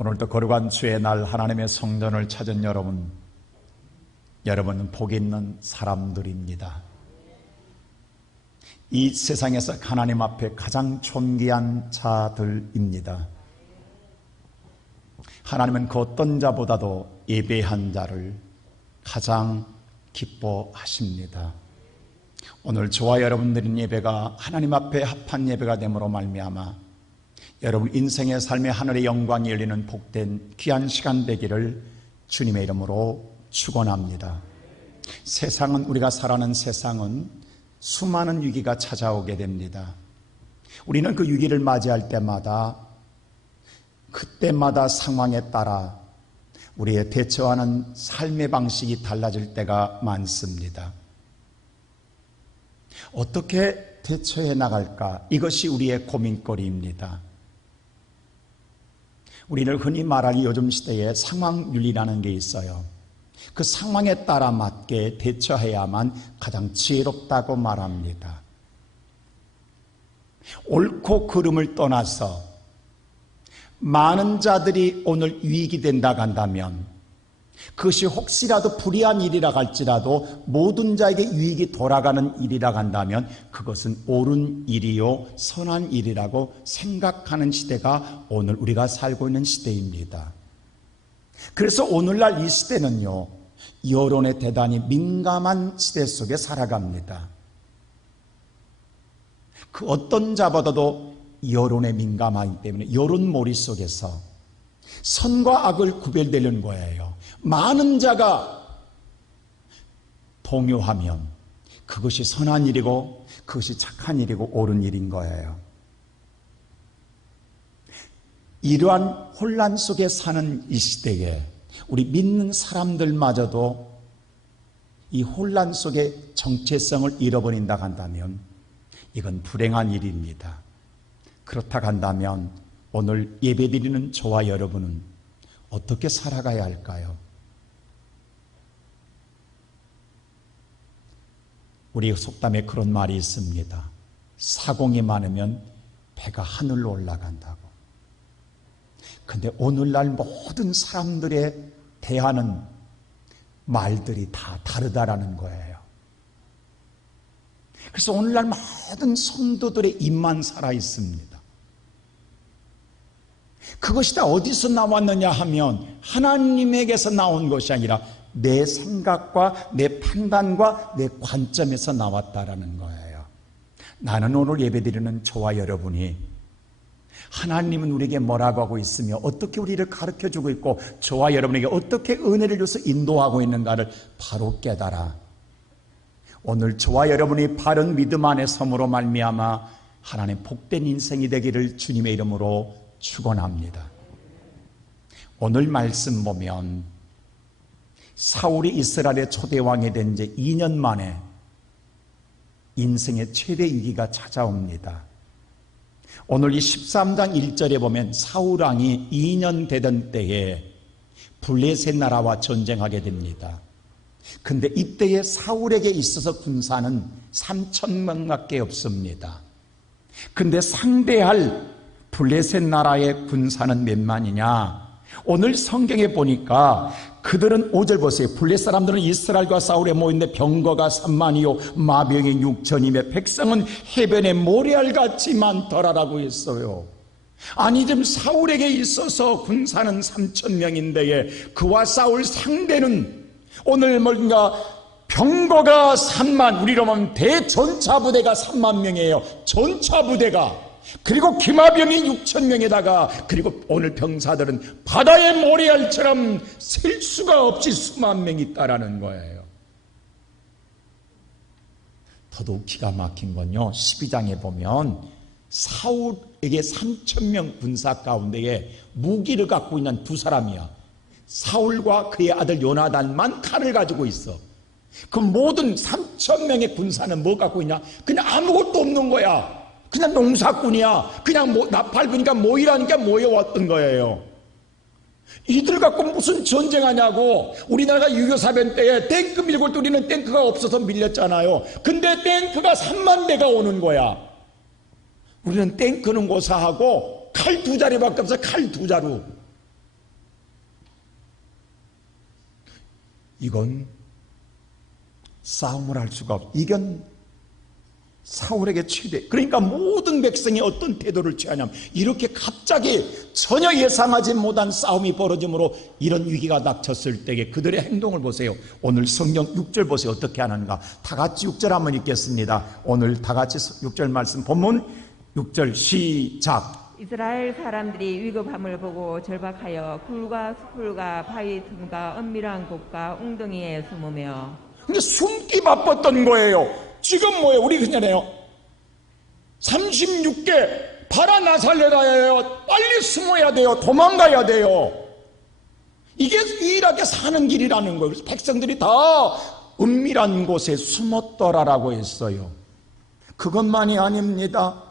오늘도 거룩한 주의 날 하나님의 성전을 찾은 여러분은 복 있는 사람들입니다. 이 세상에서 하나님 앞에 가장 존귀한 자들입니다. 하나님은 그 어떤 자보다도 예배한 자를 가장 기뻐하십니다. 오늘 저와 여러분들의 예배가 하나님 앞에 합한 예배가 됨으로 말미암아 여러분 인생의 삶의 하늘의 영광이 열리는 복된 귀한 시간 되기를 주님의 이름으로 축원합니다. 세상은, 우리가 살아가는 세상은 수많은 위기가 찾아오게 됩니다. 우리는 그 위기를 맞이할 때마다 그때마다 상황에 따라 우리의 대처하는 삶의 방식이 달라질 때가 많습니다. 어떻게 대처해 나갈까? 이것이 우리의 고민거리입니다. 우리는 흔히 말하기 요즘 시대에 상황윤리라는 게 있어요. 그 상황에 따라 맞게 대처해야만 가장 지혜롭다고 말합니다. 옳고 그름을 떠나서 많은 자들이 오늘 유익이 된다고 한다면 그것이 혹시라도 불의한 일이라 할지라도 모든 자에게 유익이 돌아가는 일이라 한다면 그것은 옳은 일이요 선한 일이라고 생각하는 시대가 오늘 우리가 살고 있는 시대입니다. 그래서 오늘날 이 시대는요, 여론에 대단히 민감한 시대 속에 살아갑니다. 그 어떤 자보다도 여론에 민감하기 때문에 여론몰이 속에서 선과 악을 구별되는 거예요. 많은 자가 동요하면 그것이 선한 일이고 그것이 착한 일이고 옳은 일인 거예요. 이러한 혼란 속에 사는 이 시대에 우리 믿는 사람들마저도 이 혼란 속에 정체성을 잃어버린다 한다면 이건 불행한 일입니다. 그렇다 한다면 오늘 예배드리는 저와 여러분은 어떻게 살아가야 할까요? 우리 속담에 그런 말이 있습니다. 사공이 많으면 배가 하늘로 올라간다고. 근데 오늘날 모든 사람들의 대하는 말들이 다 다르다라는 거예요. 그래서 오늘날 모든 성도들의 입만 살아 있습니다. 그것이 다 어디서 나왔느냐 하면 하나님에게서 나온 것이 아니라 내 생각과 내 판단과 내 관점에서 나왔다라는 거예요. 나는 오늘 예배드리는 저와 여러분이 하나님은 우리에게 뭐라고 하고 있으며 어떻게 우리를 가르쳐주고 있고 저와 여러분에게 어떻게 은혜를 줘서 인도하고 있는가를 바로 깨달아 오늘 저와 여러분이 바른 믿음 안에 섬으로 말미암아 하나님 복된 인생이 되기를 주님의 이름으로 축원합니다. 오늘 말씀 보면 사울이 이스라엘의 초대왕이 된 지 2년 만에 인생의 최대 위기가 찾아옵니다. 오늘 이 13장 1절에 보면 사울왕이 2년 되던 때에 블레셋 나라와 전쟁하게 됩니다. 근데 이때에 사울에게 있어서 군사는 3,000명밖에 없습니다. 근데 상대할 블레셋 나라의 군사는 몇만이냐? 오늘 성경에 보니까 그들은 5절 보세요. 블레셋 사람들은 이스라엘과 싸우려 모였는데 병거가 3만이요 마병이 6천이며 백성은 해변에 모래알같이 많더라라고 했어요. 아니 지금 사울에게 있어서 군사는 3,000명인데 그와 싸울 상대는 오늘 뭔가 병거가 3만, 우리로 보면 대전차부대가 3만 명이에요. 전차부대가. 그리고 기마병이 6,000명에다가 그리고 오늘 병사들은 바다의 모래알처럼 셀 수가 없이 수만 명이 있다라는 거예요. 더더욱 기가 막힌 건요, 12장에 보면 사울에게 3,000명 군사 가운데에 무기를 갖고 있는 두 사람이야. 사울과 그의 아들 요나단만 칼을 가지고 있어. 그 모든 3,000명의 군사는 뭐 갖고 있냐? 그냥 아무것도 없는 거야. 그냥 농사꾼이야. 그냥 나팔부니까 모이라니까 모여왔던 거예요. 이들 갖고 무슨 전쟁하냐고. 우리나라가 6.25 사변 때에 탱크 밀고 올 때 우리는 탱크가 없어서 밀렸잖아요. 근데 탱크가 3만 대가 오는 거야. 우리는 탱크는 고사하고 칼 2자루밖에 없어. 칼 2자루. 이건 싸움을 할 수가 없어. 이건 사울에게 최대. 그러니까 모든 백성이 어떤 태도를 취하냐면 이렇게 갑자기 전혀 예상하지 못한 싸움이 벌어짐으로 이런 위기가 닥쳤을 때에 그들의 행동을 보세요. 오늘 성경 6절 보세요. 어떻게 하는가. 다 같이 6절 한번 읽겠습니다. 오늘 다 같이 6절 말씀 본문 6절 시작. 이스라엘 사람들이 위급함을 보고 절박하여 굴과 수풀과 바위 틈과 은밀한 곳과 웅덩이에 숨으며. 근데 숨기 바빴던 거예요. 지금 뭐예요? 우리 그냥해요. 36개 바라 나살려야 해요. 빨리 숨어야 돼요. 도망가야 돼요. 이게 유일하게 사는 길이라는 거예요. 그래서 백성들이 다 은밀한 곳에 숨었더라라고 했어요. 그것만이 아닙니다.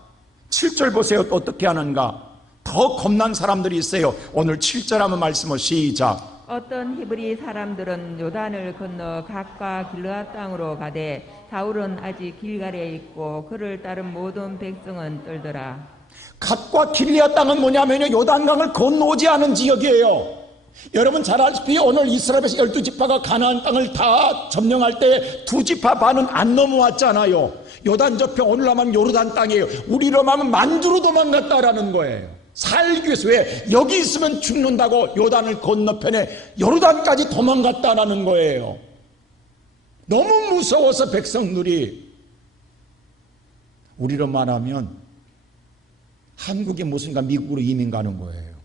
7절 보세요. 어떻게 하는가. 더 겁난 사람들이 있어요. 오늘 7절 한번 말씀을 시작. 어떤 히브리 사람들은 요단을 건너 갓과 길르앗 땅으로 가되 사울은 아직 길갈에 있고 그를 따른 모든 백성은 떨더라. 갓과 길르앗 땅은 뭐냐면요, 요단강을 건너오지 않은 지역이에요. 여러분 잘 알다시피 오늘 이스라엘에서 12지파가 가나안 땅을 다 점령할 때 2지파 반은 안 넘어왔잖아요. 요단 저편 오늘 하면 요르단 땅이에요. 우리로 하면 만주로 도망갔다라는 거예요. 살기 위해서. 왜? 여기 있으면 죽는다고 요단을 건너편에 요르단까지 도망갔다라는 거예요. 너무 무서워서 백성들이, 우리로 말하면 한국에 무슨가 미국으로 이민 가는 거예요.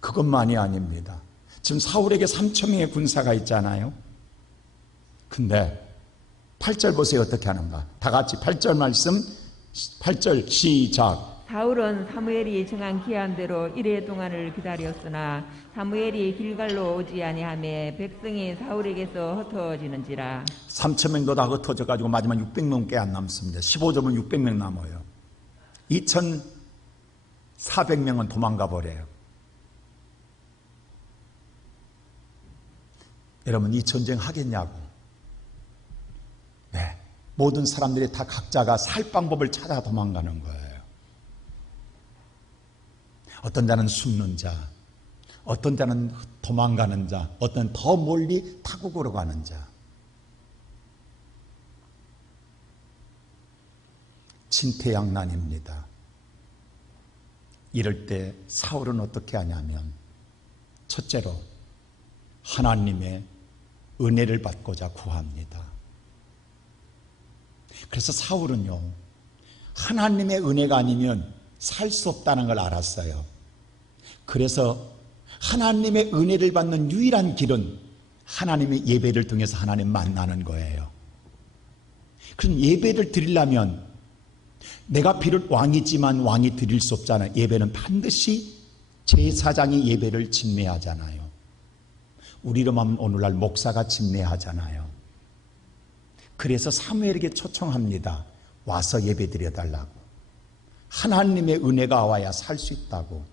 그것만이 아닙니다. 지금 사울에게 3,000명의 군사가 있잖아요. 근데 8절 보세요. 어떻게 하는가. 다 같이 8절 말씀, 8절 시작. 사울은 사무엘이 정한 기한대로 이레 동안을 기다렸으나 사무엘이 길갈로 오지 아니하매 백성이 사울에게서 흩어지는지라. 3,000명도 다 흩어져 가지고 마지막 600명밖에 안 남습니다. 15점은 600명 남아요. 2,400명은 도망가 버려요. 여러분 이 전쟁 하겠냐고. 네, 모든 사람들이 다 각자가 살 방법을 찾아 도망가는 거예요. 어떤 자는 숨는 자, 어떤 자는 도망가는 자, 어떤 더 멀리 타국으로 가는 자. 진퇴양난입니다. 이럴 때 사울은 어떻게 하냐면 첫째로 하나님의 은혜를 받고자 구합니다. 그래서 사울은요, 하나님의 은혜가 아니면 살 수 없다는 걸 알았어요. 그래서 하나님의 은혜를 받는 유일한 길은 하나님의 예배를 통해서 하나님 만나는 거예요. 그럼 예배를 드리려면 내가 비록 왕이지만 왕이 드릴 수 없잖아요. 예배는 반드시 제사장이 예배를 진매하잖아요. 우리로 하면 오늘날 목사가 진매하잖아요. 그래서 사무엘에게 초청합니다. 와서 예배 드려달라고. 하나님의 은혜가 와야 살 수 있다고.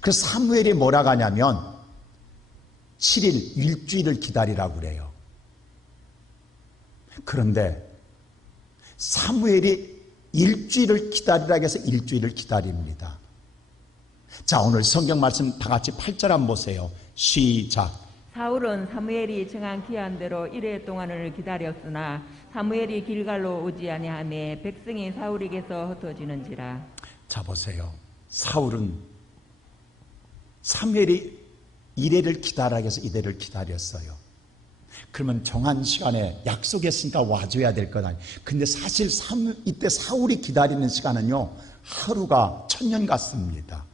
그래서 사무엘이 뭐라고 하냐면 7일, 일주일을 기다리라고 그래요. 그런데 사무엘이 일주일을 기다리라고 해서 일주일을 기다립니다. 자, 오늘 성경 말씀 다 같이 8절 한번 보세요. 시작. 사울은 사무엘이 정한 기한대로 이레 동안을 기다렸으나 사무엘이 길갈로 오지 아니하매 백성이 사울에게서 흩어지는지라. 자, 보세요. 사울은 사무엘이 이레를 기다리라고 해서 이레를 기다렸어요. 그러면 정한 시간에 약속했으니까 와줘야 될 것 아니에요. 근데 사실 이때 사울이 기다리는 시간은요, 하루가 1000년 같습니다.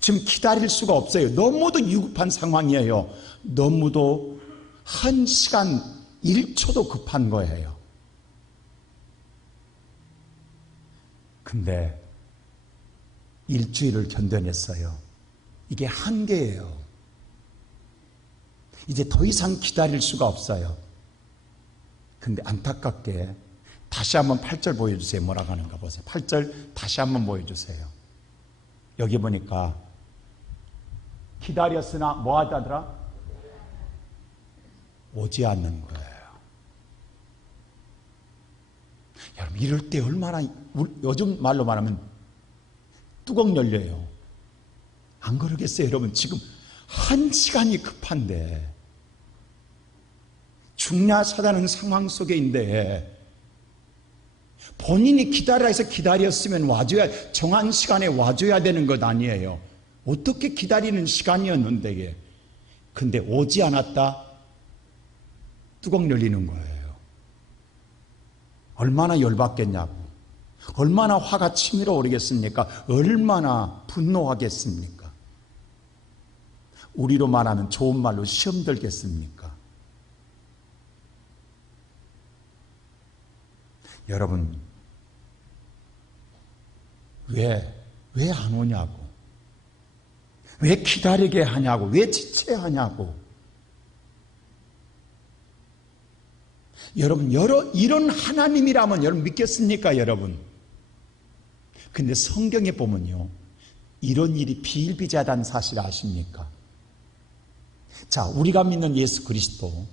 지금 기다릴 수가 없어요. 너무도 위급한 상황이에요. 너무도 1시간 1초도 급한 거예요. 근데 일주일을 견뎌냈어요. 이게 한계예요. 이제 더 이상 기다릴 수가 없어요. 근데 안타깝게 다시 한번 8절 보여주세요. 뭐라고 하는가 보세요. 8절 다시 한번 보여주세요. 여기 보니까 기다렸으나 뭐 하다더라? 오지 않는 거예요. 여러분 이럴 때 얼마나, 요즘 말로 말하면 뚜껑 열려요. 안 그러겠어요, 여러분? 지금 한 시간이 급한데, 죽냐 사다는 상황 속에 있는데, 본인이 기다리라 해서 기다렸으면 와줘야, 정한 시간에 와줘야 되는 것 아니에요. 어떻게 기다리는 시간이었는데 이게. 근데 오지 않았다? 뚜껑 열리는 거예요. 얼마나 열받겠냐고. 얼마나 화가 치밀어 오르겠습니까? 얼마나 분노하겠습니까? 우리로 말하면 좋은 말로 시험 들겠습니까? 여러분, 왜 안 오냐고. 왜 기다리게 하냐고. 왜 지체하냐고. 여러분, 이런 하나님이라면 여러분 믿겠습니까, 여러분? 근데 성경에 보면요, 이런 일이 비일비재하다는 사실 아십니까? 자, 우리가 믿는 예수 그리스도,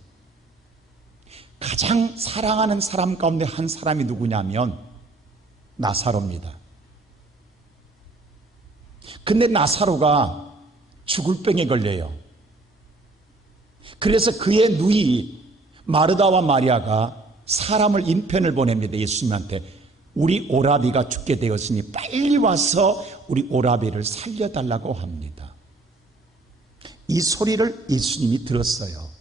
가장 사랑하는 사람 가운데 한 사람이 누구냐면 나사로입니다. 근데 나사로가 죽을 병에 걸려요. 그래서 그의 누이 마르다와 마리아가 사람을 인편을 보냅니다. 예수님한테. 우리 오라비가 죽게 되었으니 빨리 와서 우리 오라비를 살려달라고 합니다. 이 소리를 예수님이 들었어요.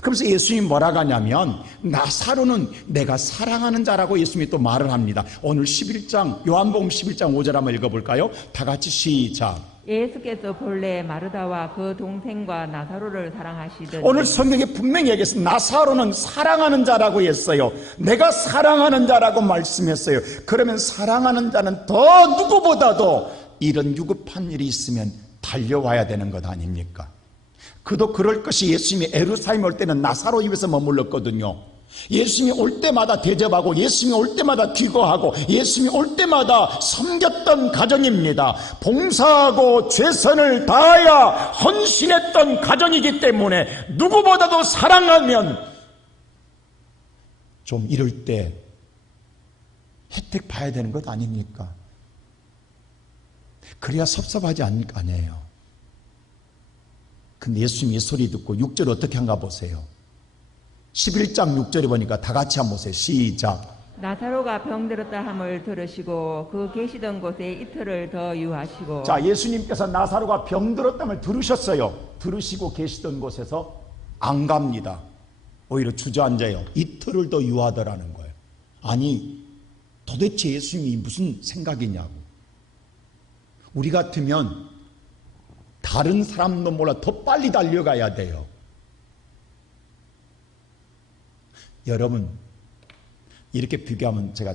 그러면서 예수님이 뭐라고 하냐면, 나사로는 내가 사랑하는 자라고 예수님이 또 말을 합니다. 오늘 11장, 요한복음 11장 5절 한번 읽어볼까요? 다 같이 시작. 예수께서 본래 마르다와 그 동생과 나사로를 사랑하시더니, 오늘 성경에 분명히 얘기했습니다. 나사로는 사랑하는 자라고 했어요. 내가 사랑하는 자라고 말씀했어요. 그러면 사랑하는 자는 더 누구보다도 이런 유급한 일이 있으면 달려와야 되는 것 아닙니까? 그도 그럴 것이 예수님이 예루살렘 올 때는 나사로 집에서 머물렀거든요. 예수님이 올 때마다 대접하고 예수님이 올 때마다 귀거하고 예수님이 올 때마다 섬겼던 가정입니다. 봉사하고 최선을 다하여 헌신했던 가정이기 때문에 누구보다도 사랑하면 좀 이럴 때 혜택 봐야 되는 것 아닙니까? 그래야 섭섭하지 않을 거 아니에요. 근데 예수님이 이 소리 듣고 6절 어떻게 한가 보세요. 11장 6절에 보니까 다 같이 한번 보세요. 시작. 나사로가 병들었다 함을 들으시고 그 계시던 곳에 이틀을 더 유하시고. 자, 예수님께서 나사로가 병들었다면 들으셨어요. 들으시고 계시던 곳에서 안 갑니다. 오히려 주저앉아요. 이틀을 더 유하더라는 거예요. 아니, 도대체 예수님이 무슨 생각이냐고. 우리 같으면 다른 사람도 몰라 더 빨리 달려가야 돼요. 여러분, 이렇게 비교하면 제가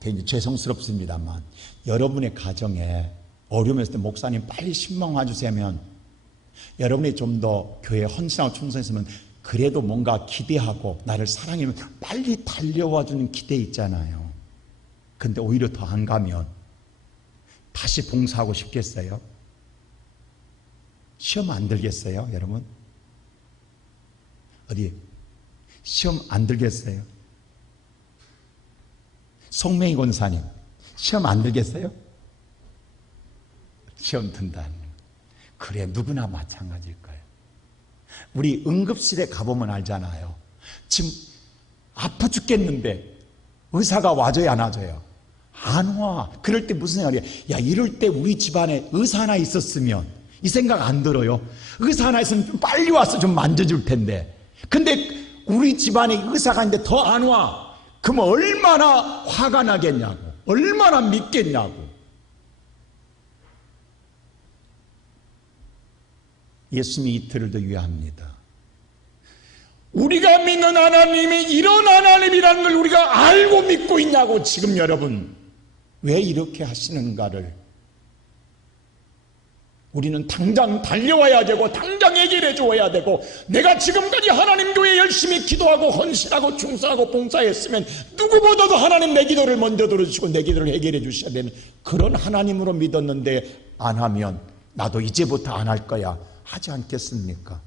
굉장히 죄송스럽습니다만, 여러분의 가정에 어려움이 있을 때 목사님 빨리 신방 와주세요. 여러분이 좀 더 교회에 헌신하고 충성했으면 그래도 뭔가 기대하고 나를 사랑하면 빨리 달려와주는 기대 있잖아요. 근데 오히려 더 안 가면 다시 봉사하고 싶겠어요? 시험 안 들겠어요, 여러분? 어디 시험 안 들겠어요? 송명희 권사님, 시험 안 들겠어요? 시험 든다는 거예요. 그래, 누구나 마찬가지일 거예요. 우리 응급실에 가보면 알잖아요. 지금 아파 죽겠는데 의사가 와줘야 안 와줘요? 안 와. 그럴 때 무슨 생각이야? 야, 이럴 때 우리 집안에 의사 하나 있었으면, 이 생각 안 들어요? 의사 하나 있으면 좀 빨리 와서 좀 만져줄 텐데. 근데 우리 집안에 의사가 있는데 더 안 와. 그럼 얼마나 화가 나겠냐고. 얼마나 믿겠냐고. 예수님이 이틀을 더 유예합니다. 우리가 믿는 하나님이 이런 하나님이라는 걸 우리가 알고 믿고 있냐고. 지금 여러분, 왜 이렇게 하시는가를 우리는 당장 달려와야 되고 당장 해결해 줘야 되고, 내가 지금까지 하나님 교회 열심히 기도하고 헌신하고 충성하고 봉사했으면 누구보다도 하나님 내 기도를 먼저 들어주시고 내 기도를 해결해 주셔야 되는 그런 하나님으로 믿었는데, 안 하면 나도 이제부터 안 할 거야 하지 않겠습니까?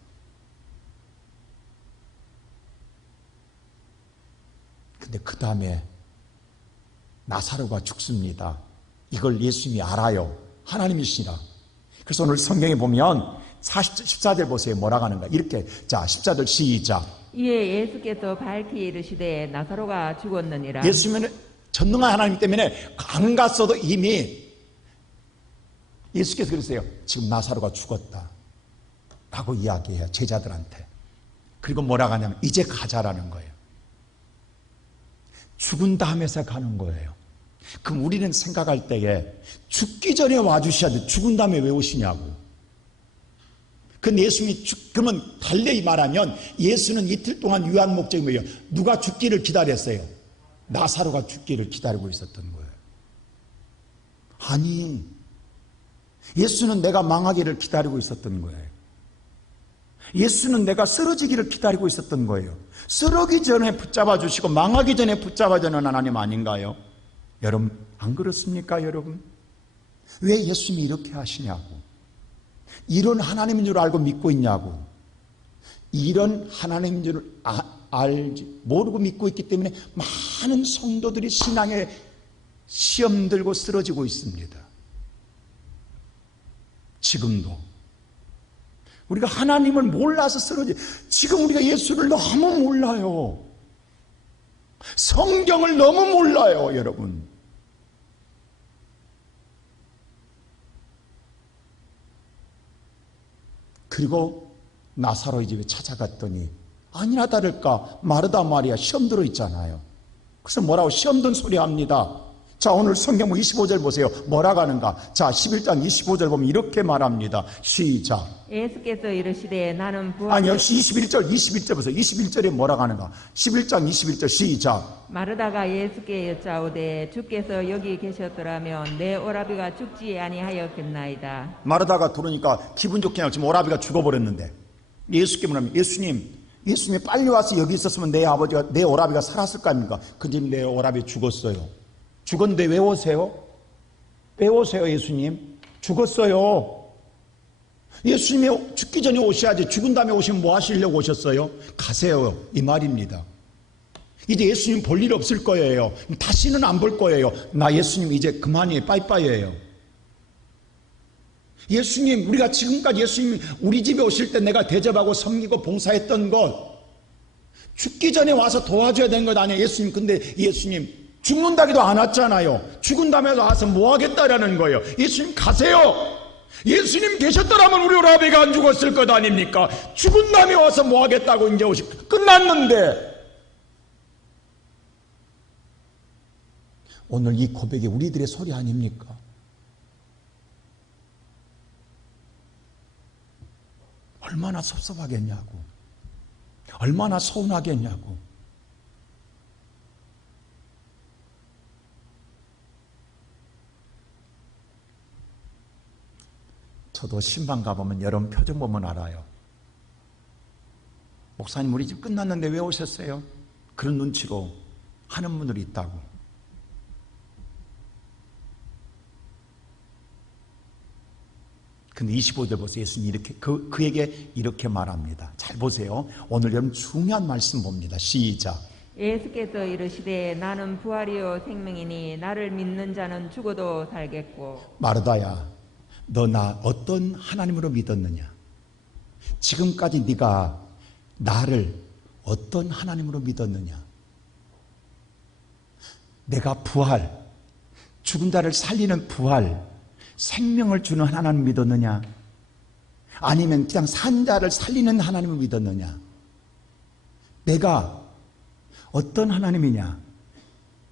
근데 그 다음에 나사로가 죽습니다. 이걸 예수님이 알아요. 하나님이시라. 그래서 오늘 성경에 보면 14절 보세요. 뭐라고 하는가? 이렇게. 자, 14절 시작. 이에 예수께서 밝히 이르시되 나사로가 죽었느니라. 예수님은 전능한 하나님 때문에 안 갔어도 이미 예수께서 그랬어요. 지금 나사로가 죽었다 라고 이야기해요. 제자들한테. 그리고 뭐라고 하냐면 이제 가자라는 거예요. 죽은 다음에서 가는 거예요. 그럼 우리는 생각할 때에 죽기 전에 와주셔야 돼. 죽은 다음에 왜 오시냐고. 근데 예수님이 그러면 달리 말하면 예수는 이틀 동안 유한 목적이 뭐예요? 누가 죽기를 기다렸어요? 나사로가 죽기를 기다리고 있었던 거예요. 아니, 예수는 내가 망하기를 기다리고 있었던 거예요. 예수는 내가 쓰러지기를 기다리고 있었던 거예요. 쓰러기 전에 붙잡아 주시고 망하기 전에 붙잡아 주는 하나님 아닌가요? 여러분, 안 그렇습니까, 여러분? 왜 예수님이 이렇게 하시냐고. 이런 하나님인 줄 알고 믿고 있냐고. 이런 하나님인 줄 알지 모르고 믿고 있기 때문에 많은 성도들이 신앙에 시험 들고 쓰러지고 있습니다. 지금도 우리가 하나님을 몰라서 쓰러지. 지금 우리가 예수를 너무 몰라요. 성경을 너무 몰라요, 여러분. 그리고 나사로의 집에 찾아갔더니 아니나 다를까 마르다 마리아 시험 들어 있잖아요. 그래서 뭐라고 시험 든 소리 합니다. 자, 오늘 성경 25절 보세요. 뭐라고 하는가? 자, 11장 25절 보면 이렇게 말합니다. 시작. 예수께서 이르시되 나는 아니요, 21절 보세요. 21절에 뭐라고 하는가? 11장 21절 시작. 마르다가 예수께 여짜오되 주께서 여기 계셨더라면 내 오라비가 죽지 아니하였겠나이다. 마르다가 들으니까 기분 좋게 지금 오라비가 죽어버렸는데 예수께 물으면 예수님이 빨리 와서 여기 있었으면 내 오라비가 살았을 거 아닙니까? 근데 내 오라비 죽었어요. 죽었는데 왜 오세요? 왜 오세요, 예수님? 죽었어요. 예수님이 죽기 전에 오셔야지. 죽은 다음에 오시면 뭐 하시려고 오셨어요? 가세요, 이 말입니다. 이제 예수님 볼 일 없을 거예요. 다시는 안 볼 거예요. 나 예수님 이제 그만이에요. 빠이빠이예요. 예수님, 우리가 지금까지 예수님 우리 집에 오실 때 내가 대접하고 섬기고 봉사했던 것 죽기 전에 와서 도와줘야 되는 것 아니에요. 예수님, 근데 예수님 죽는다기도 안 왔잖아요. 죽은 다음에 와서 뭐 하겠다라는 거예요. 예수님 가세요. 예수님 계셨더라면 우리 오라비가 안 죽었을 것 아닙니까? 죽은 다음에 와서 뭐 하겠다고 이제 끝났는데. 오늘 이 고백이 우리들의 소리 아닙니까? 얼마나 섭섭하겠냐고. 얼마나 서운하겠냐고. 저도 신방 가보면 여러분 표정 보면 알아요. 목사님 우리 집 끝났는데 왜 오셨어요? 그런 눈치로 하는 분들이 있다고. 근데 25절 보세요. 예수님이 이렇게 그에게 이렇게 말합니다. 잘 보세요. 오늘 여러분 중요한 말씀 봅니다. 시작. 예수께서 이르시되 나는 부활이요 생명이니 나를 믿는 자는 죽어도 살겠고. 마르다야, 너 나 어떤 하나님으로 믿었느냐? 지금까지 네가 나를 어떤 하나님으로 믿었느냐? 내가 부활, 죽은 자를 살리는 부활, 생명을 주는 하나님 믿었느냐? 아니면 그냥 산 자를 살리는 하나님을 믿었느냐? 내가 어떤 하나님이냐?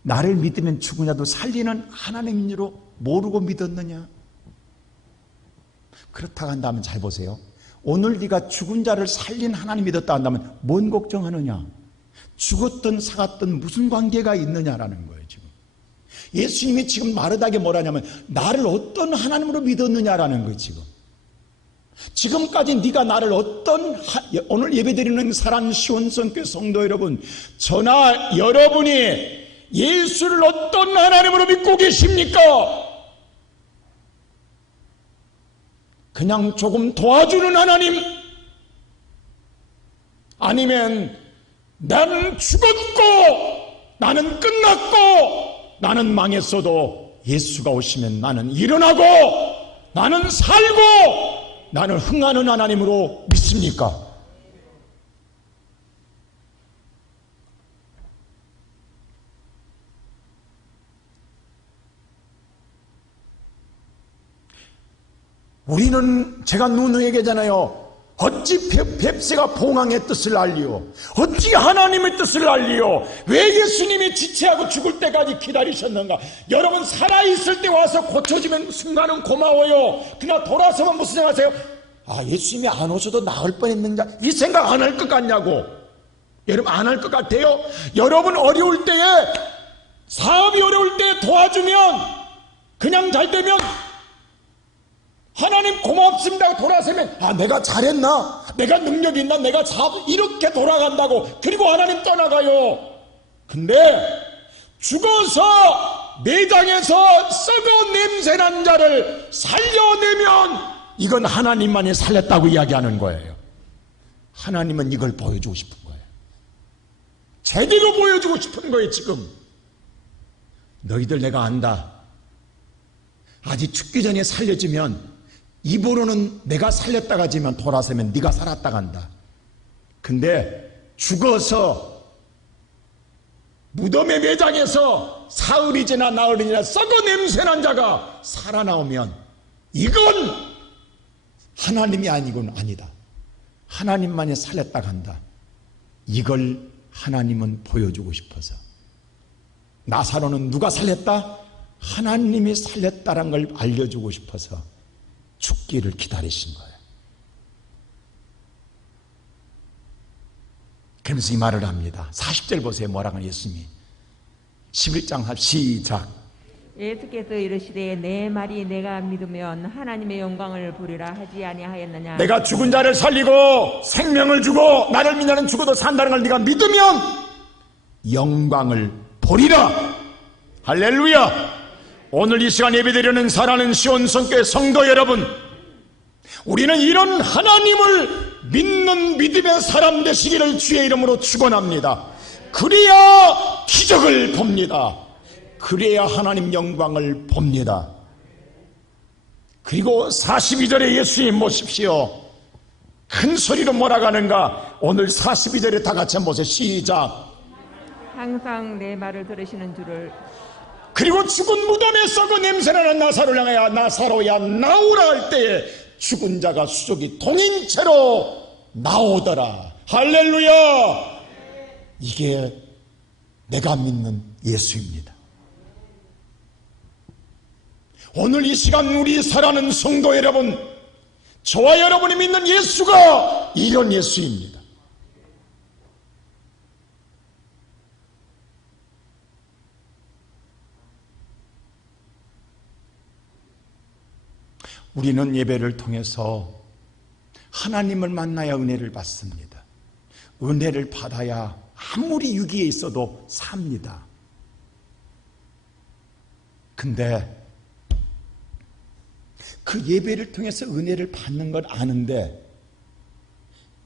나를 믿으면 죽은 자도 살리는 하나님인 줄 모르고 믿었느냐? 그렇다고 한다면 잘 보세요. 오늘 네가 죽은 자를 살린 하나님 믿었다 한다면 뭔 걱정하느냐? 죽었든 살았든 무슨 관계가 있느냐라는 거예요. 지금 예수님이 지금 마르다에게 뭐라냐면 나를 어떤 하나님으로 믿었느냐라는 거예요. 지금까지 네가 나를 오늘 예배드리는 사랑 시온성교 성도 여러분, 저나 여러분이 예수를 어떤 하나님으로 믿고 계십니까? 그냥 조금 도와주는 하나님? 아니면 나는 죽었고 나는 끝났고 나는 망했어도 예수가 오시면 나는 일어나고 나는 살고 나는 흥하는 하나님으로 믿습니까? 우리는 제가 누누에게잖아요. 어찌 뱁새가 봉황의 뜻을 알리요? 어찌 하나님의 뜻을 알리요? 왜 예수님이 지체하고 죽을 때까지 기다리셨는가? 여러분 살아있을 때 와서 고쳐지면 순간은 고마워요. 그러나 돌아서면 무슨 생각하세요? 아, 예수님이 안 오셔도 나을 뻔했는가? 이 생각 안 할 것 같냐고. 여러분 안 할 것 같아요? 여러분 어려울 때에, 사업이 어려울 때 도와주면, 그냥 잘 되면 하나님 고맙습니다 돌아서면, 아, 내가 잘했나? 내가 능력이 있나? 내가 이렇게 돌아간다고. 그리고 하나님 떠나가요. 근데 죽어서 내장에서 썩어 냄새난 자를 살려내면 이건 하나님만이 살렸다고 이야기하는 거예요. 하나님은 이걸 보여주고 싶은 거예요. 제대로 보여주고 싶은 거예요. 지금 너희들 내가 안다. 아직 죽기 전에 살려주면, 입으로는 내가 살렸다가 하지만 돌아서면 네가 살았다가 한다. 근데 죽어서 무덤의 매장에서 사흘이지나 나흘이나 썩어 냄새난 자가 살아나오면 이건 하나님이 아니고는 아니다. 하나님만이 살렸다가 한다. 이걸 하나님은 보여주고 싶어서. 나사로는 누가 살렸다? 하나님이 살렸다는 걸 알려주고 싶어서 죽기를 기다리신 거예요. 그러면서 이 말을 합니다. 40절 보세요. 뭐라고 하는 예수님이. 11장 시작. 예수께서 이르시되 내 말이 내가 믿으면 하나님의 영광을 보리라 하지 아니하였느냐. 내가 죽은 자를 살리고 생명을 주고 나를 믿는 죽어도 산다는 걸 네가 믿으면 영광을 보리라. 할렐루야. 오늘 이 시간 예배드리는 사랑하는 시온성교회 성도 여러분, 우리는 이런 하나님을 믿는 믿음의 사람 되시기를 주의 이름으로 축원합니다. 그래야 기적을 봅니다. 그래야 하나님 영광을 봅니다. 그리고 42절에 예수님 모십시오. 큰 소리로 뭐라고 하는가? 오늘 42절에 다 같이 한번 보세요. 시작. 항상 내 말을 들으시는 줄을. 그리고 죽은 무덤에 썩은 냄새나는 나사로를 향하여 나사로야 나오라 할 때에 죽은 자가 수족이 동인체로 나오더라. 할렐루야. 이게 내가 믿는 예수입니다. 오늘 이 시간 우리 사랑하는 성도 여러분, 저와 여러분이 믿는 예수가 이런 예수입니다. 우리는 예배를 통해서 하나님을 만나야 은혜를 받습니다. 은혜를 받아야 아무리 위기에 있어도 삽니다. 근데 그 예배를 통해서 은혜를 받는 걸 아는데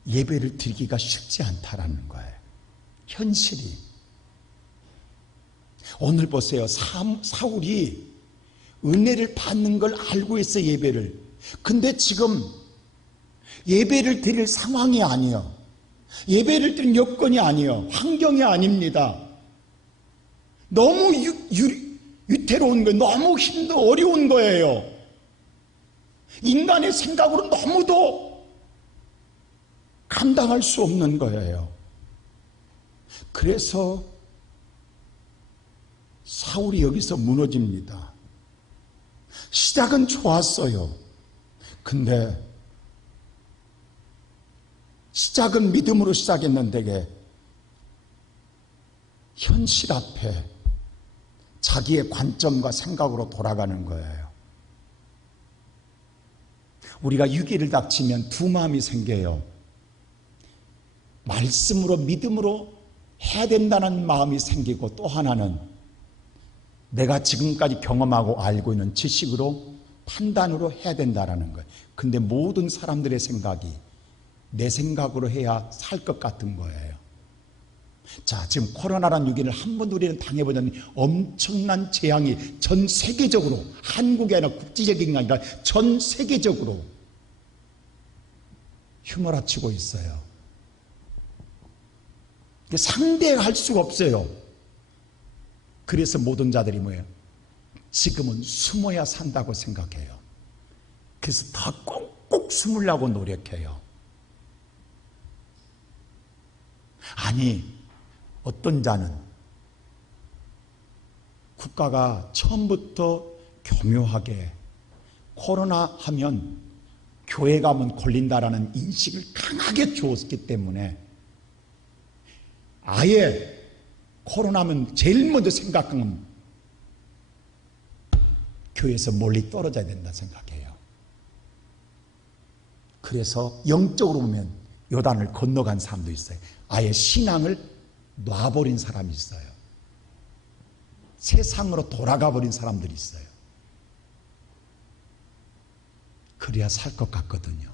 예배를 드리기가 쉽지 않다라는 거예요. 현실이. 오늘 보세요. 사울이 은혜를 받는 걸 알고 있어, 예배를. 근데 지금 예배를 드릴 상황이 아니에요. 예배를 드릴 여건이 아니에요. 환경이 아닙니다. 너무 위태로운 거예요. 너무 어려운 거예요. 인간의 생각으로 너무도 감당할 수 없는 거예요. 그래서 사울이 여기서 무너집니다. 시작은 좋았어요. 근데 시작은 믿음으로 시작했는데 현실 앞에 자기의 관점과 생각으로 돌아가는 거예요. 우리가 위기를 닥치면 두 마음이 생겨요. 말씀으로 믿음으로 해야 된다는 마음이 생기고, 또 하나는 내가 지금까지 경험하고 알고 있는 지식으로 판단으로 해야 된다는 거예요. 근데 모든 사람들의 생각이 내 생각으로 해야 살 것 같은 거예요. 자, 지금 코로나라는 위기를 한 번도 우리는 당해보자니 엄청난 재앙이 전 세계적으로, 한국이 아니라 국제적인 게 아니라 전 세계적으로 휘몰아치고 있어요. 상대할 수가 없어요. 그래서 모든 자들이 뭐예요? 지금은 숨어야 산다고 생각해요. 그래서 더 꼭꼭 숨으려고 노력해요. 아니, 어떤 자는 국가가 처음부터 교묘하게 코로나 하면 교회 가면 걸린다라는 인식을 강하게 주었기 때문에 아예 코로나면 제일 먼저 생각한 건 교회에서 멀리 떨어져야 된다 생각해요. 그래서 영적으로 보면 요단을 건너간 사람도 있어요. 아예 신앙을 놔버린 사람이 있어요. 세상으로 돌아가 버린 사람들이 있어요. 그래야 살 것 같거든요.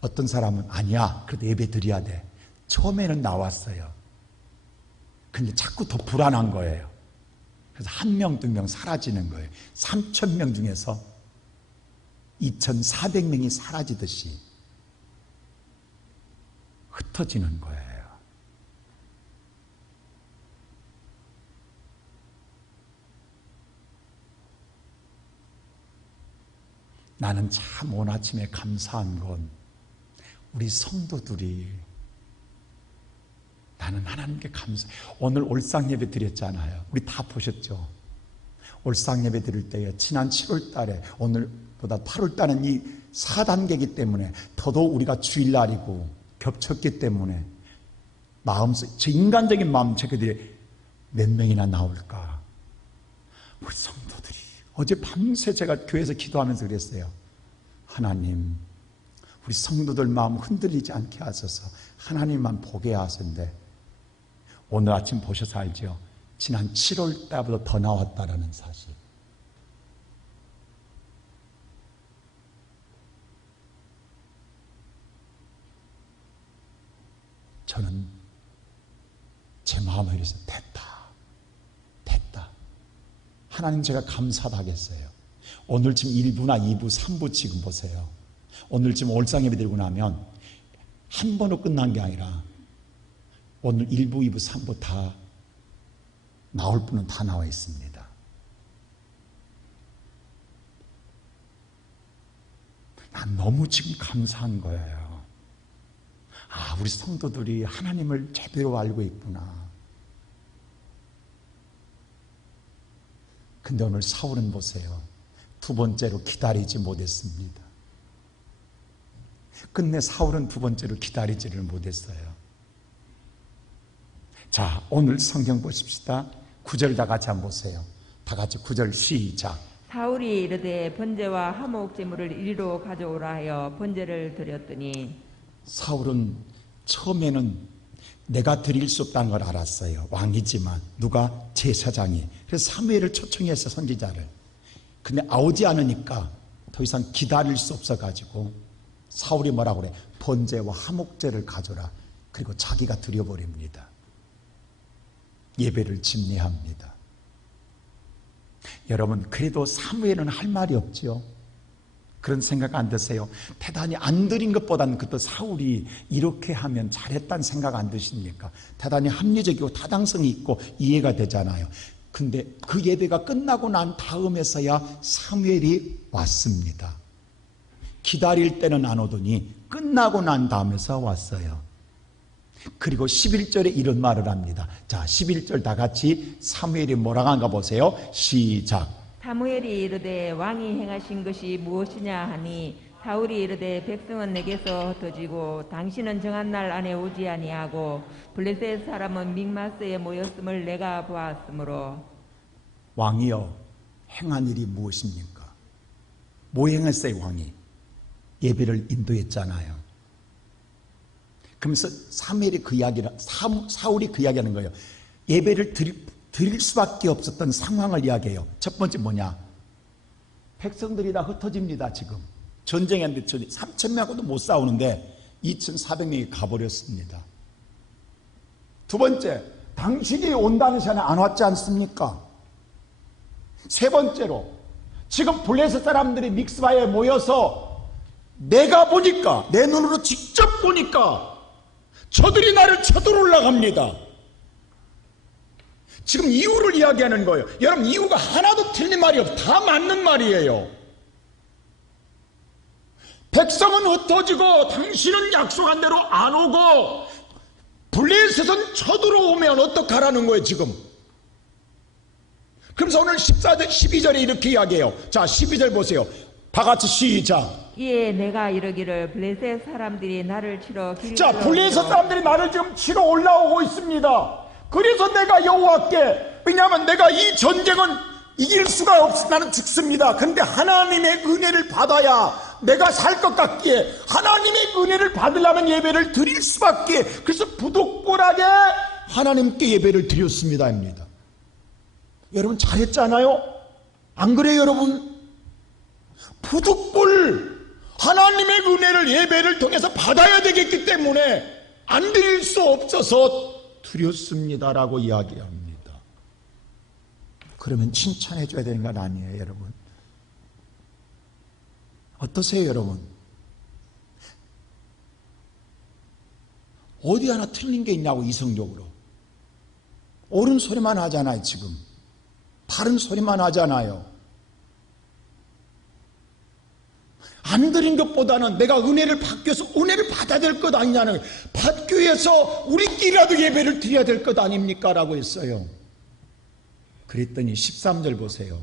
어떤 사람은 아니야, 그래도 예배 드려야 돼. 처음에는 나왔어요. 근데 자꾸 더 불안한 거예요. 그래서 1명, 2명 사라지는 거예요. 3,000명 중에서 2,400명이 사라지듯이 흩어지는 거예요. 나는 참 오늘 아침에 감사한 건 우리 성도들이, 나는 하나님께 감사해요. 오늘 올상 예배 드렸잖아요. 우리 다 보셨죠? 올상 예배 드릴 때에 지난 7월 달에 오늘보다 8월 달은 이 4단계이기 때문에 더더욱 우리가 주일날이고 겹쳤기 때문에 마음속, 제 인간적인 마음 체크들이 몇 명이나 나올까? 우리 성도들이 어제 밤새 제가 교회에서 기도하면서 그랬어요. 하나님, 우리 성도들 마음 흔들리지 않게 하소서. 하나님만 보게 하소서. 오늘 아침 보셔서 알죠? 지난 7월 달보다 더 나왔다라는 사실. 저는 제 마음에 이래서 됐다. 하나님 제가 감사하겠어요. 오늘 지금 1부나 2부, 3부 지금 보세요. 오늘 지금 올상 예배 드리고 나면 한 번으로 끝난 게 아니라 오늘 1부, 2부, 3부 다 나올 분은 다 나와 있습니다. 난 너무 지금 감사한 거예요. 아, 우리 성도들이 하나님을 제대로 알고 있구나. 근데 오늘 사울은 보세요. 두 번째로 기다리지 못했습니다. 끝내 사울은 두 번째로 기다리지를 못했어요. 자, 오늘 성경 보십시다. 9절 다 같이 한번 보세요. 다 같이 9절 시작. 사울이 이르되 번제와 화목 제물을 이리로 가져오라 하여 번제를 드렸더니, 사울은 처음에는 내가 드릴 수 없다는 걸 알았어요. 왕이지만 누가? 제사장이. 그래서 사무엘을 초청해서 선지자를. 근데 오지 않으니까 더 이상 기다릴 수 없어가지고 사울이 뭐라고 그래? 번제와 화목제를 가져라. 그리고 자기가 드려버립니다. 예배를 집례합니다. 여러분, 그래도 사무엘은 할 말이 없죠. 그런 생각 안 드세요? 대단히 안 드린 것보다는 그때 사울이 이렇게 하면 잘했다는 생각 안 드십니까? 대단히 합리적이고 타당성이 있고 이해가 되잖아요. 근데 그 예배가 끝나고 난 다음에서야 사무엘이 왔습니다. 기다릴 때는 안 오더니 끝나고 난 다음에서 왔어요. 그리고 11절에 이런 말을 합니다. 자, 11절 다 같이 사무엘이 뭐라고 한가 보세요. 시작. 사무엘이 이르되 왕이 행하신 것이 무엇이냐 하니, 사울이 이르되 백성은 내게서 흩어지고 당신은 정한 날 안에 오지 아니하고 블레셋 사람은 믹마스에 모였음을 내가 보았으므로. 왕이여, 행한 일이 무엇입니까? 뭐 행했어요? 왕이 예배를 인도했잖아요. 그러면서 사무엘이 그 이야기를, 사울이 그 이야기하는 거예요. 예배를 드릴 수밖에 없었던 상황을 이야기해요. 첫 번째 뭐냐? 백성들이 다 흩어집니다. 지금 전쟁했는데 3,000명하고도 못 싸우는데 2,400명이 가버렸습니다. 두 번째, 당신이 온다는 시간에 안 왔지 않습니까? 세 번째로, 지금 블레셋 사람들이 믹스바에 모여서 내가 보니까, 내 눈으로 직접 보니까 저들이 나를 쳐들어올라 갑니다. 지금 이유를 이야기하는 거예요. 여러분, 이유가 하나도 틀린 말이 없어요. 다 맞는 말이에요. 백성은 흩어지고 당신은 약속한 대로 안 오고 블레셋은 쳐들어오면 어떡하라는 거예요 지금. 그래서 오늘 12절에 이렇게 이야기해요. 자, 12절 보세요. 다 같이 시작. 이에 내가 이르기를 블레셋 사람들이 나를 치러 자, 블레셋 사람들이 나를 지금 치러 올라오고 있습니다. 그래서 내가 여호와께, 왜냐하면 내가 이 전쟁은 이길 수가 없어, 나는 죽습니다. 그런데 하나님의 은혜를 받아야 내가 살 것 같기에 하나님의 은혜를 받으려면 예배를 드릴 수밖에. 그래서 부득불하게 하나님께 예배를 드렸습니다입니다. 여러분 잘했잖아요? 안 그래요 여러분? 부득불 하나님의 은혜를 예배를 통해서 받아야 되겠기 때문에 안 드릴 수 없어서 드렸습니다라고 이야기합니다. 그러면 칭찬해 줘야 되는 건 아니에요 여러분? 어떠세요 여러분? 어디 하나 틀린 게 있냐고. 이성적으로 옳은 소리만 하잖아요. 지금 바른 소리만 하잖아요. 안 드린 것보다는 내가 은혜를 받기 위해서 은혜를 받아야 될 것 아니냐는, 받기 위해서 우리끼리라도 예배를 드려야 될 것 아닙니까? 라고 했어요. 그랬더니 13절 보세요.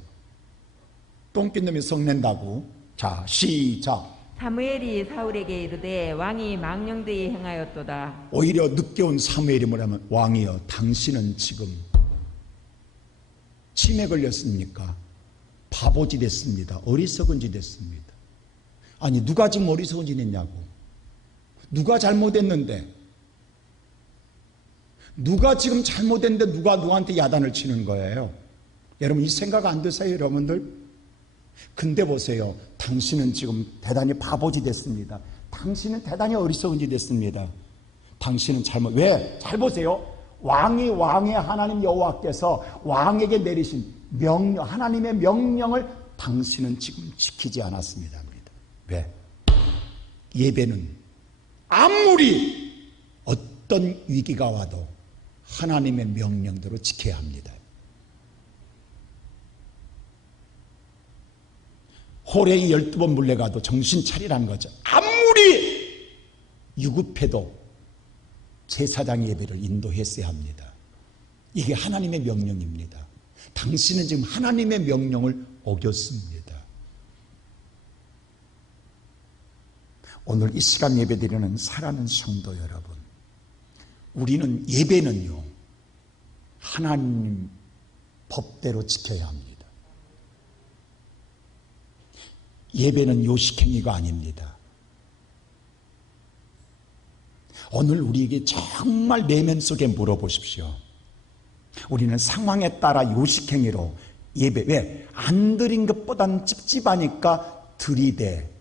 똥낀 놈이 성낸다고. 자, 시작. 사무엘이 사울에게 이르되 왕이 망령되이 행하였도다. 오히려 늦게 온 사무엘이 뭐라면, 왕이여 당신은 지금 치매 걸렸습니까? 바보짓 됐습니다. 어리석은 짓 됐습니다. 아니 누가 지금 어리석은 짓 했냐고. 누가 잘못했는데, 누가 지금 잘못했는데 누가 누구한테 야단을 치는 거예요? 여러분 이 생각 안 드세요 여러분들? 근데 보세요. 당신은 지금 대단히 바보짓 됐습니다. 당신은 대단히 어리석은 짓 됐습니다. 당신은 잘못. 왜? 잘 보세요. 왕의 하나님 여호와께서 왕에게 내리신 명령, 하나님의 명령을 당신은 지금 지키지 않았습니다. 왜? 예배는 아무리 어떤 위기가 와도 하나님의 명령대로 지켜야 합니다. 호래이 12번 물려가도 정신 차리라는 거죠. 아무리 유급해도 제사장 예배를 인도했어야 합니다. 이게 하나님의 명령입니다. 당신은 지금 하나님의 명령을 어겼습니다. 오늘 이 시간 예배드리는 사랑하는 성도 여러분, 우리는 예배는요 하나님 법대로 지켜야 합니다. 예배는 요식행위가 아닙니다. 오늘 우리에게 정말 내면 속에 물어보십시오. 우리는 상황에 따라 요식행위로 예배, 왜? 안 드린 것보다는 찝찝하니까 드리되,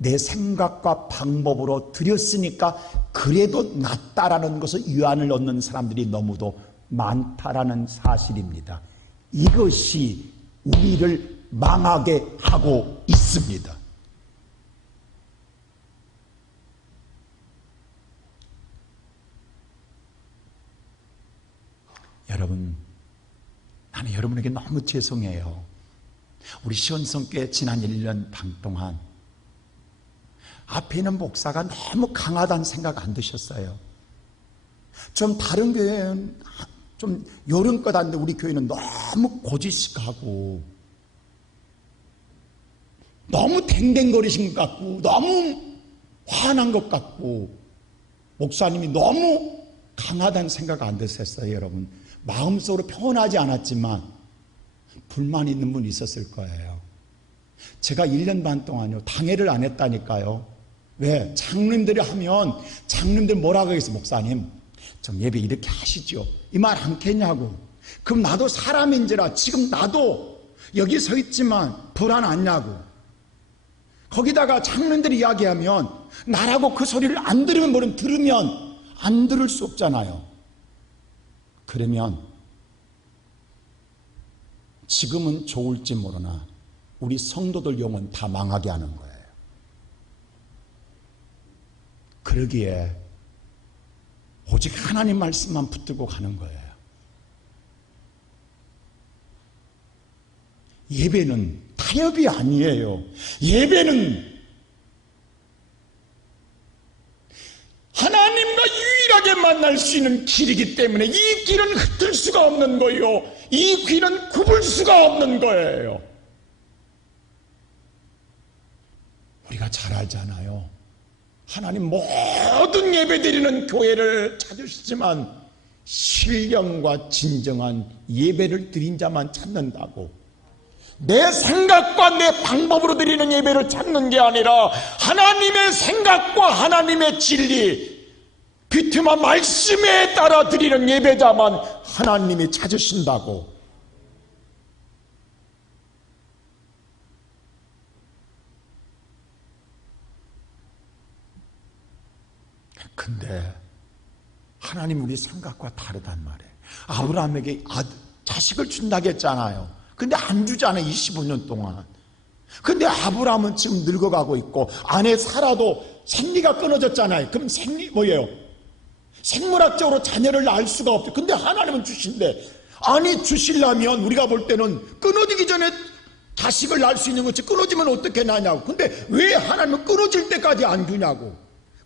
내 생각과 방법으로 드렸으니까 그래도 낫다라는 것을 유안을 얻는 사람들이 너무도 많다라는 사실입니다. 이것이 우리를 망하게 하고 있습니다. 여러분, 나는 여러분에게 너무 죄송해요. 우리 시온성교회 지난 1년 반 동안 앞에 있는 목사가 너무 강하다는 생각 안 드셨어요? 좀 다른 교회는 좀 요런 것 같은데 우리 교회는 너무 고지식하고 너무 댕댕거리신 것 같고 너무 화난 것 같고 목사님이 너무 강하다는 생각 안 드셨어요? 여러분 마음속으로 표현하지 않았지만 불만 있는 분 있었을 거예요. 제가 1년 반 동안요 당회를 안 했다니까요. 왜? 장로님들이 하면 장로님들 뭐라고 하겠어? 목사님 좀 예배 이렇게 하시죠. 이 말 않겠냐고. 그럼 나도 사람인지라 지금 나도 여기 서 있지만 불안 않냐고. 거기다가 장로님들이 이야기하면 나라고 그 소리를 안 들으면 모르면 들으면 안 들을 수 없잖아요. 그러면 지금은 좋을지 모르나 우리 성도들 영혼 다 망하게 하는 거예요. 그러기에 오직 하나님 말씀만 붙들고 가는 거예요. 예배는 타협이 아니에요. 예배는 하나님과 유일하게 만날 수 있는 길이기 때문에 이 길은 흩을 수가 없는 거예요. 이 길은 굽을 수가 없는 거예요. 우리가 잘 알잖아요. 하나님 모든 예배드리는 교회를 찾으시지만 신령과 진정한 예배를 드린 자만 찾는다고. 내 생각과 내 방법으로 드리는 예배를 찾는 게 아니라 하나님의 생각과 하나님의 진리, 비트마 말씀에 따라 드리는 예배자만 하나님이 찾으신다고. 근데 하나님 우리 생각과 다르단 말이에요. 아브라함에게 자식을 준다고 했잖아요. 근데 안 주잖아요. 25년 동안. 근데 아브라함은 지금 늙어가고 있고 아내 사라도 생리가 끊어졌잖아요. 그럼 뭐예요? 생물학적으로 자녀를 낳을 수가 없죠. 근데 하나님은 주신대. 아니 주시려면 우리가 볼 때는 끊어지기 전에 자식을 낳을 수 있는 거지 끊어지면 어떻게 낳냐고. 근데 왜 하나님은 끊어질 때까지 안 주냐고.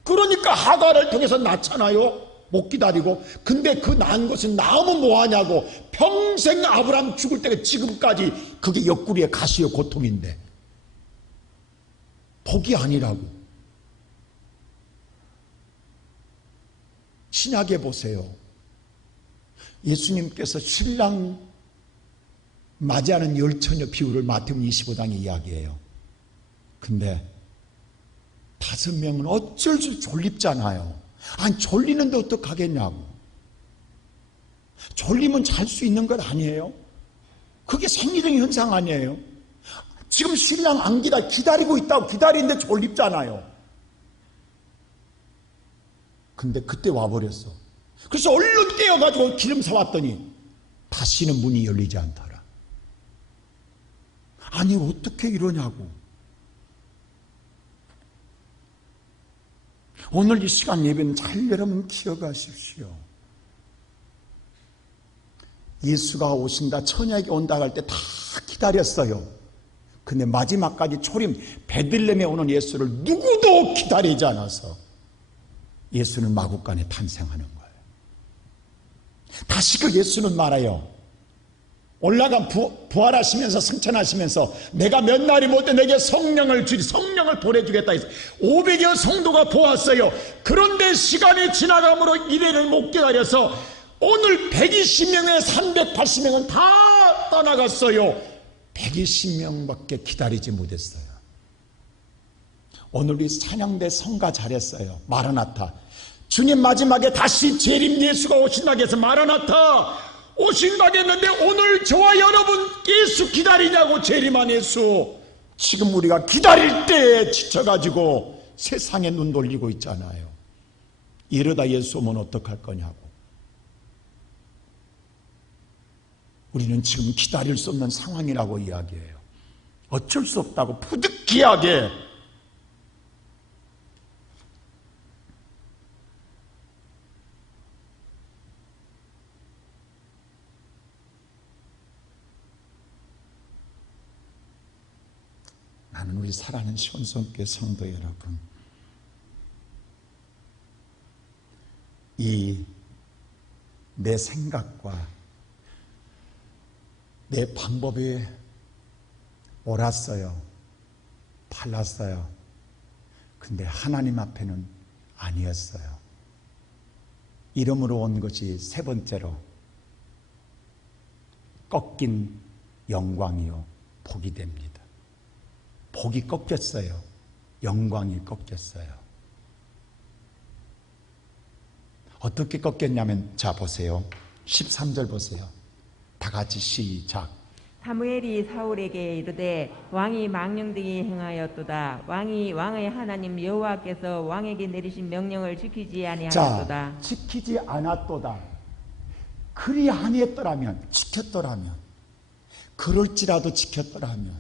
그러니까 하갈을 통해서 낳잖아요. 못 기다리고. 근데 그 낳은 것은 낳으면 뭐하냐고. 평생 아브라함 죽을 때가 지금까지 그게 옆구리에 가시요 고통인데 복이 아니라고. 신약에 보세요. 예수님께서 신랑 맞이하는 열처녀 비유를 마태복음 25장에 이야기해요. 근데 5명은 어쩔 수 졸립잖아요. 아니 졸리는데 어떡하겠냐고. 졸리면 잘 수 있는 것 아니에요? 그게 생리적인 현상 아니에요? 지금 신랑 안 기다리고 있다고. 기다리는데 졸립잖아요. 근데 그때 와버렸어. 그래서 얼른 깨어가지고 기름 사왔더니 다시는 문이 열리지 않더라. 아니 어떻게 이러냐고. 오늘 이 시간 예배는 잘 여러분 기억하십시오. 예수가 오신다, 처녀에게 온다 할 때 다 기다렸어요. 근데 마지막까지 초림 베들레헴에 오는 예수를 누구도 기다리지 않아서 예수는 마국간에 탄생하는 거예요. 다시 그 예수는 말해요. 올라가 부활하시면서 승천하시면서 내가 몇 날이 못 때 내게 성령을 주리, 성령을 보내주겠다 해서 500여 성도가 보았어요. 그런데 시간이 지나감으로 이래를 못 기다려서 오늘 120명에 380명은 다 떠나갔어요. 120명밖에 기다리지 못했어요. 오늘 우리 찬양대 성가 잘했어요. 마라나타. 주님 마지막에 다시 재림 예수가 오신다고 해서 마라나타 오신다고 했는데 오늘 저와 여러분 예수 기다리냐고. 재림한 예수. 지금 우리가 기다릴 때에 지쳐가지고 세상에 눈 돌리고 있잖아요. 이러다 예수 오면 어떡할 거냐고. 우리는 지금 기다릴 수 없는 상황이라고 이야기해요. 어쩔 수 없다고 부득이하게. 나는 우리 사랑하는 시온성교회 성도 여러분, 이 내 생각과 내 방법이 옳았어요. 팔랐어요. 근데 하나님 앞에는 아니었어요. 이름으로 온 것이 세 번째로 꺾인 영광이요 복이 됩니다. 복이 꺾였어요. 영광이 꺾였어요. 어떻게 꺾였냐면 자 보세요. 13절 보세요. 다 같이 시작. 사무엘이 사울에게 이르되 왕이 망령되게 행하였도다. 왕이 왕의 하나님 여호와께서 왕에게 내리신 명령을 지키지 아니하였도다. 자, 지키지 않았도다. 그리 아니했더라면, 지켰더라면, 그럴지라도 지켰더라면,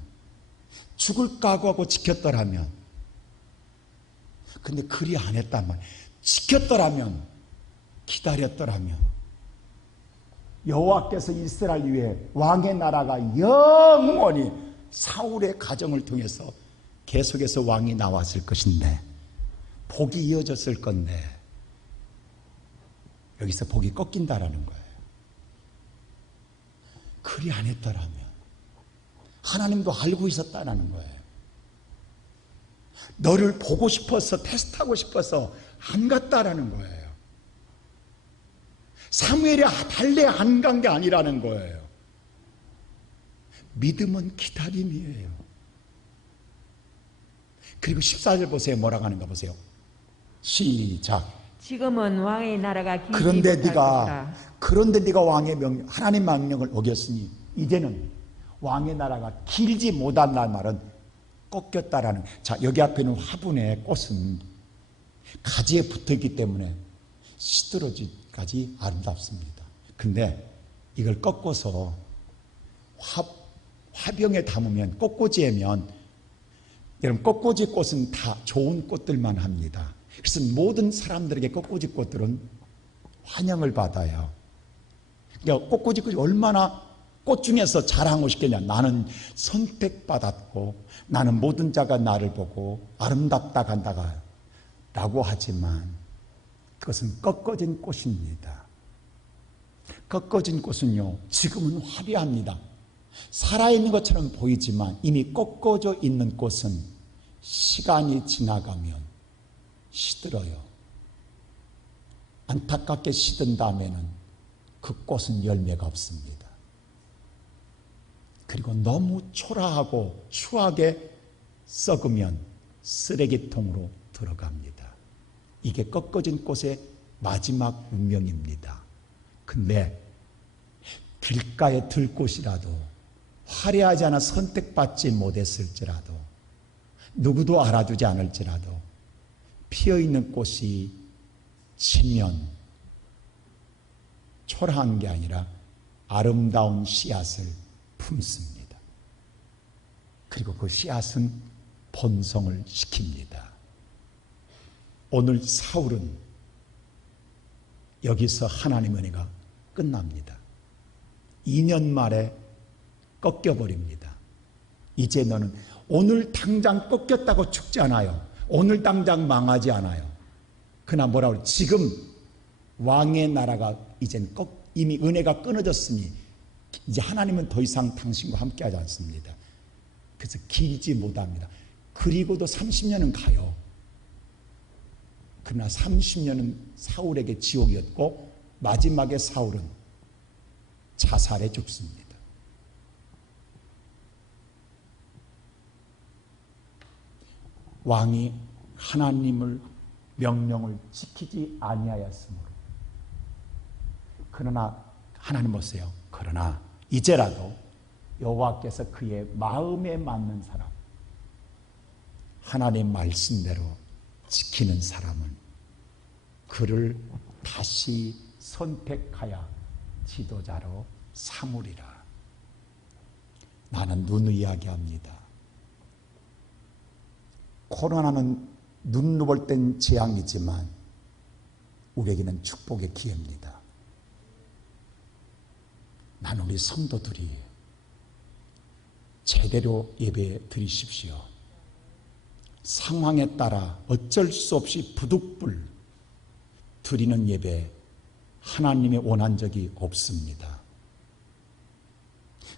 죽을 각오하고 지켰더라면, 근데 그리 안 했단 말이에요. 지켰더라면, 기다렸더라면, 여호와께서 이스라엘 위에 왕의 나라가 영원히 사울의 가정을 통해서 계속해서 왕이 나왔을 것인데, 복이 이어졌을 건데, 여기서 복이 꺾인다라는 거예요. 그리 안 했더라면, 하나님도 알고 있었다라는 거예요. 너를 보고 싶어서, 테스트하고 싶어서 안 갔다라는 거예요. 사무엘이 달래 안 간 게 아니라는 거예요. 믿음은 기다림이에요. 그리고 14절 보세요. 뭐라고 하는가 보세요. 시작. 지금은 왕의 나라가 길지 그런데 못할 네가 왕의 명령, 하나님 명령을 어겼으니 이제는 왕의 나라가 길지 못한다는 말은 꺾였다라는. 자, 여기 앞에 있는 화분의 꽃은 가지에 붙어있기 때문에 시들어지기까지 아름답습니다. 근데 이걸 꺾어서 화병에 담으면, 꽃꽂이에면, 여러분 꽃꽂이 꽃은 다 좋은 꽃들만 합니다. 그래서 모든 사람들에게 꽃꽂이 꽃들은 환영을 받아요. 그러니까 꽃꽂이 꽃이 얼마나 꽃 중에서 자랑하고 싶겠냐. 나는 선택받았고 나는 모든 자가 나를 보고 아름답다 간다가 라고 하지만 그것은 꺾어진 꽃입니다. 꺾어진 꽃은요, 지금은 화려합니다. 살아있는 것처럼 보이지만 이미 꺾어져 있는 꽃은 시간이 지나가면 시들어요. 안타깝게 시든 다음에는 그 꽃은 열매가 없습니다. 그리고 너무 초라하고 추하게 썩으면 쓰레기통으로 들어갑니다. 이게 꺾어진 꽃의 마지막 운명입니다. 근데 길가의 들꽃이라도 화려하지 않아 선택받지 못했을지라도 누구도 알아주지 않을지라도 피어있는 꽃이 지면 초라한 게 아니라 아름다운 씨앗을 품습니다. 그리고 그 씨앗은 번성을 시킵니다. 오늘 사울은 여기서 하나님의 은혜가 끝납니다. 2년 말에 꺾여버립니다. 이제 너는 오늘 당장 꺾였다고 죽지 않아요. 오늘 당장 망하지 않아요. 그러나 뭐라고 그래요? 지금 왕의 나라가 이젠 이미 은혜가 끊어졌으니 이제 하나님은 더 이상 당신과 함께하지 않습니다. 그래서 길지 못합니다. 그리고도 30년은 가요. 그러나 30년은 사울에게 지옥이었고 마지막에 사울은 자살해 죽습니다. 왕이 하나님을 명령을 지키지 아니하였으므로. 그러나 하나님 보세요. 그러나 이제라도 여호와께서 그의 마음에 맞는 사람, 하나님 말씀대로 지키는 사람은 그를 다시 선택하여 지도자로 삼으리라. 나는 눈 이야기합니다. 코로나는 눈으로 볼 땐 재앙이지만 우리에게는 축복의 기회입니다. 나는 우리 성도들이 제대로 예배 드리십시오. 상황에 따라 어쩔 수 없이 부득불 드리는 예배 하나님의 원한 적이 없습니다.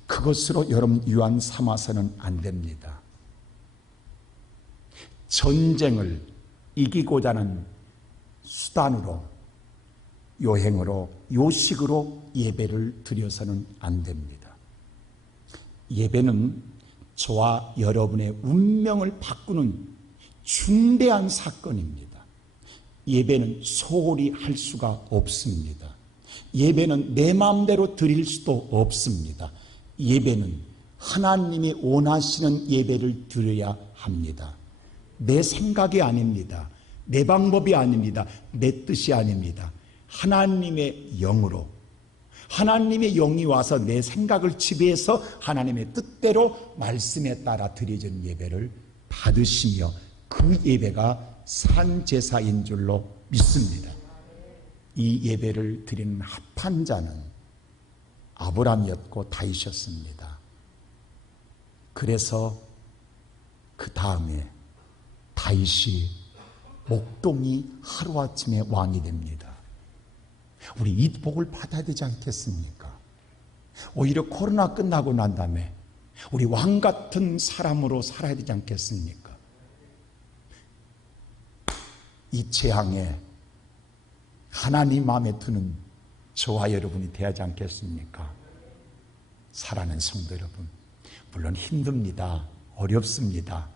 그것으로 여러분 유한 삼아서는 안 됩니다. 전쟁을 이기고자 하는 수단으로, 요행으로, 요식으로 예배를 드려서는 안 됩니다. 예배는 저와 여러분의 운명을 바꾸는 중대한 사건입니다. 예배는 소홀히 할 수가 없습니다. 예배는 내 마음대로 드릴 수도 없습니다. 예배는 하나님이 원하시는 예배를 드려야 합니다. 내 생각이 아닙니다. 내 방법이 아닙니다. 내 뜻이 아닙니다. 하나님의 영으로, 하나님의 영이 와서 내 생각을 지배해서 하나님의 뜻대로 말씀에 따라 드려진 예배를 받으시며 그 예배가 산 제사인 줄로 믿습니다. 이 예배를 드리는 합한 자는 아브라함이었고 다윗이었습니다. 그래서 그 다음에 다윗이 목동이 하루아침에 왕이 됩니다. 우리 이 복을 받아야 되지 않겠습니까? 오히려 코로나 끝나고 난 다음에 우리 왕 같은 사람으로 살아야 되지 않겠습니까? 이 재앙에 하나님 마음에 드는 저와 여러분이 되어야지 않겠습니까? 사랑하는 성도 여러분, 물론 힘듭니다. 어렵습니다.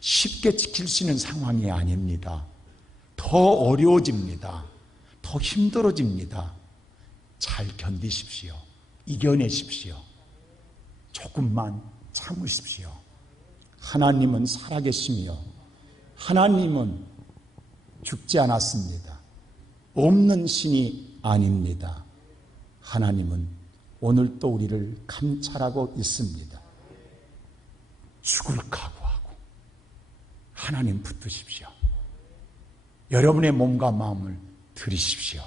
쉽게 지킬 수 있는 상황이 아닙니다. 더 어려워집니다. 더 힘들어집니다. 잘 견디십시오. 이겨내십시오. 조금만 참으십시오. 하나님은 살아계시며 하나님은 죽지 않았습니다. 없는 신이 아닙니다. 하나님은 오늘 또 우리를 감찰하고 있습니다. 죽을 각오하고 하나님 붙드십시오. 여러분의 몸과 마음을 드리십시오.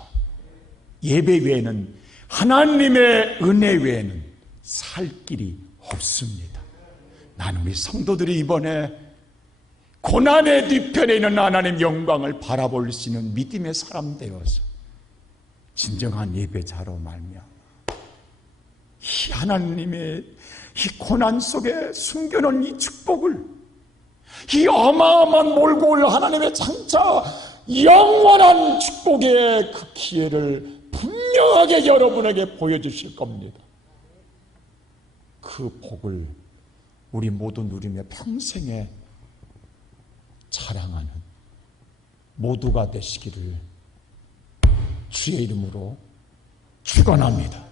예배 외에는, 하나님의 은혜 외에는 살 길이 없습니다. 나는 우리 성도들이 이번에 고난의 뒤편에 있는 하나님 영광을 바라볼 수 있는 믿음의 사람 되어서 진정한 예배자로 말미암아 이 하나님의 이 고난 속에 숨겨놓은 이 축복을, 이 어마어마한 몰고 올 하나님의 장차 영원한 축복의 그 기회를 분명하게 여러분에게 보여주실 겁니다. 그 복을 우리 모두 누리며 평생에 자랑하는 모두가 되시기를 주의 이름으로 축원합니다.